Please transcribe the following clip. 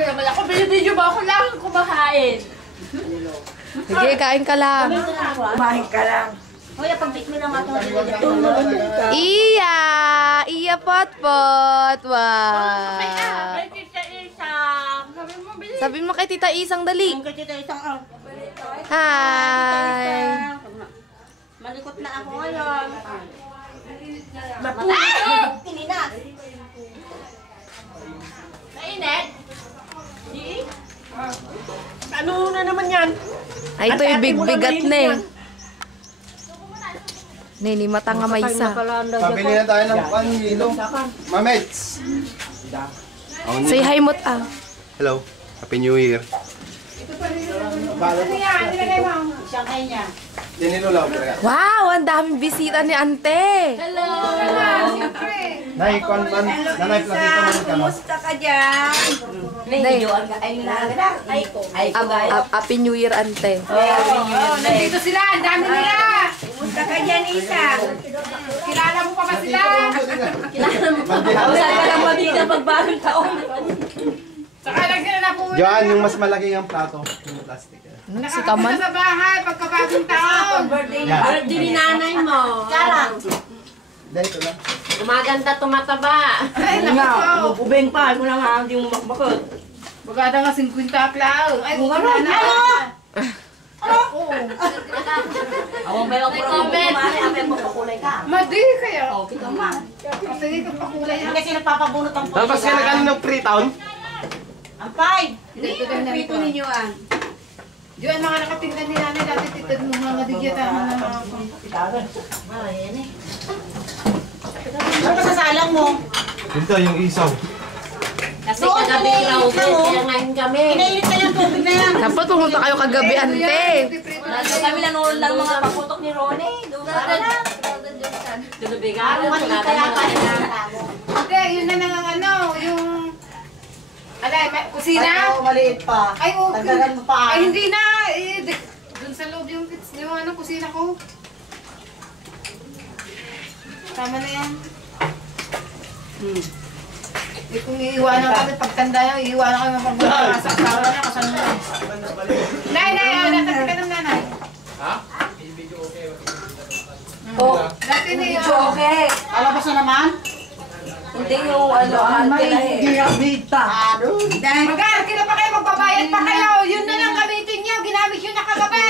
ka naman ako. Binibidyo ba ako lang kumahain? Sige, kain ka lang. Kumain ka lang. Kuya, pag-pick mo lang ako. Iya! Iya pot-pot! Wow! Ay, Tita Isang. Sabi mo kay Tita Isang dali. Ang Tita Isang. Hi! Malikot na ako ngayon. Tininas. Mainit? Di? Ano na naman yan? Ay, ito ibig-bigat na eh. Nini, mata nga may isa. Pabili na tayo ng panilo. Mamets! Say hi mo't ah. Hello. Happy New Year. Siyang kanya. Dinilulaw talaga. Wow! Ang daming bisita ni Ante! Hello! Nay, konman. Nanay, platito mo ka no? Kumusta ka dyan? Nay, Ay, Happy New Year, Ante. Nandito sila! Ang dami nila! kumusta ka dyan, Isa? Kilala mo pa ba sila? Saan ka lang mabigyan pagbagong taon? Saka lang sila na po. Diyan, yung mas malaki ang plato. Yung plastic. Si Kaman? Sa bahay, pagkabagong taon. Yeah. Birthday ni nanay mo. Charang. Dito lang. Umaganda, tumataba. Ay, naku po. Ubeng pa, mo lang hindi mo makmakot. Bagada nga 50 klaw. Ay, kung ano na. Awang bayo ko lang kumari, amay mo pakulay ka. Madi kaya. O, kita ma. Kasi dito pakulay. Kasi nagpapabunot ang Tapos ka nag-ano ng Freetown? Ampay! Dito ninyo ah. Diyan mga nakatingnan ni nanay dati titid mo mga digyata na Ano pa sasalang mo? Dito, yung isaw. kasi kagabi raw kaya ngayon kami. Inainit ka yung tubig na yan. Dapat pumunta kayo kagabi, Ante. Nandito kami nanonood lang mga paputok ni Ronnie. Doon ka na. Dunubigan. Makikita yata yun. Hindi, yun na nang ano, yung alay, kusina. Ay, maliit pa. Ay, okay. Dagdagan mo pa. Ay, hindi na. Dun sa loob yung ano, kusina ko. Tama na yan. Kung iiwanan kami, pagtanda nyo, iiwanan kami mapagbunta sa asawa niya, kasano na. Nay, natapit ka ng nanay. Ha? Oh, Dati na yun. okay. Alabas na naman? Hindi yung ano, ante na eh. Hindi ang bita. Magar, kila pa kayo, magbabayad pa kayo. Yun na lang gamitin nyo, ginamit yun na kagabi.